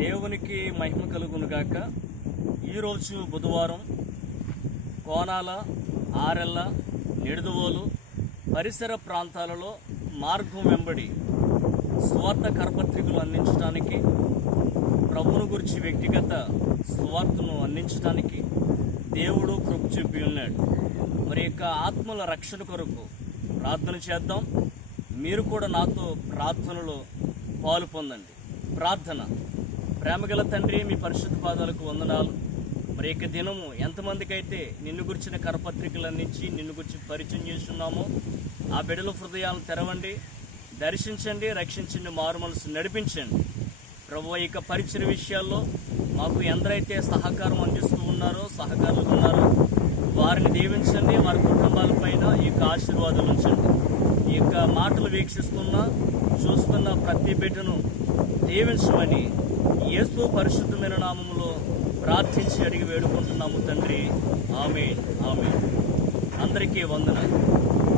దేవునికి మహిమ కలుగును గాక. ఈరోజు బుధవారం కోనాల ఆరెల్ల నిడుదవోలు పరిసర ప్రాంతాలలో మార్గం వెంబడి స్వార్థ కరపత్రికలు అందించడానికి ప్రభువును గురించి వ్యక్తిగత స్వార్థను అందించడానికి దేవుడు కృప చూపి ఉన్నాడు. మరి యొక్క ఆత్మల రక్షణ కొరకు ప్రార్థన చేద్దాం. మీరు కూడా నాతో ప్రార్థనలో పాలు పొందండి. ప్రార్థన. ప్రేమగల తండ్రి మీ పరిశుద్ధ పాదాలకు వందనాలు. మరి యొక్క దినము ఎంతమందికైతే నిన్ను గురించిన కరపత్రికలన్నించి నిన్ను గురించి పరిచయం చేస్తున్నామో ఆ బిడల హృదయాలను తెరవండి దర్శించండి రక్షించండి మారు మనసు నడిపించండి. ప్రభు ఇక పరిచయ విషయాల్లో మాకు ఎందరైతే సహకారం అందిస్తూ ఉన్నారో సహకారులు ఉన్నారో వారిని దీవించండి వారి కుటుంబాలపైన ఈ యొక్క ఆశీర్వాదాలు ఉంచండి. ఈ యొక్క మాటలు వీక్షిస్తున్న చూస్తున్న ప్రతి బిడ్డను దీవించమని యేసు పరిశుద్ధమైన నామములో ప్రార్థించి అడిగి వేడుకుంటున్నాము తండ్రి. ఆమె ఆమె అందరికీ వందనాలు.